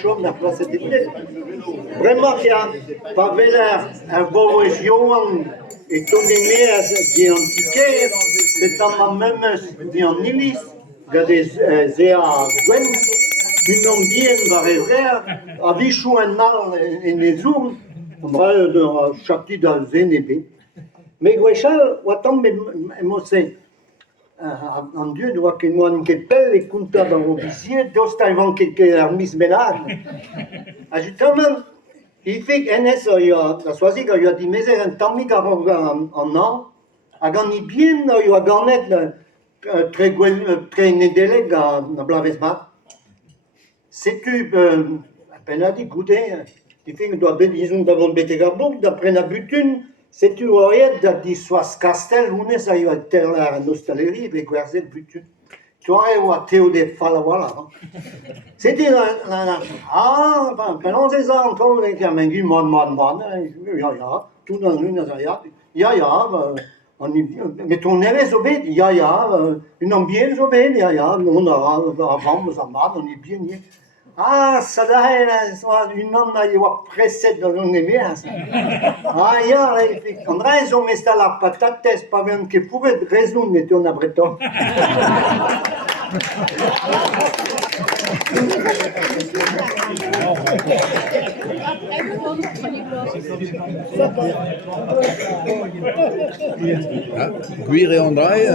chaud na place de tête. Vraiment qu'il y a pas l'air un beau région et tout les meilleurs qui ont piqué, c'est en même qui en nilis, il y a des Gwen, une ambiance va rêver, à Vichou un mal et les urnes, on va de chaque dans ZNB. Mais Guéchal, autant moi c'est en Dieu doit que moi ne pelle et compta dans l'officier, d'osta ils vont quelque armis ménage. Ajoutement, il fait qu'NS il a choisi qu'il y a dit mais c'est un temps mis en an, a gagné bien il a gagné très nédélé dans Blavesma. C'est tu peine à dire écoutez, il fait que doit disons d'avoir bête gardon d'après la butune. C'est tu voyais di sois castel, unes a eu la nostalgie avec guerre butune. Tu aurais eu à Théo de Fala, voilà. C'était pendant ces ans, quand on a mangu tout dans une mais ton nez obède, une ambiance obède, on a avant, on est bien. Ah, ça là, une homme a eu pressé dans une émière. Ah, on raison, mais c'est la patate, pas même que pouvait raison, mais on a breton. Guire en draille.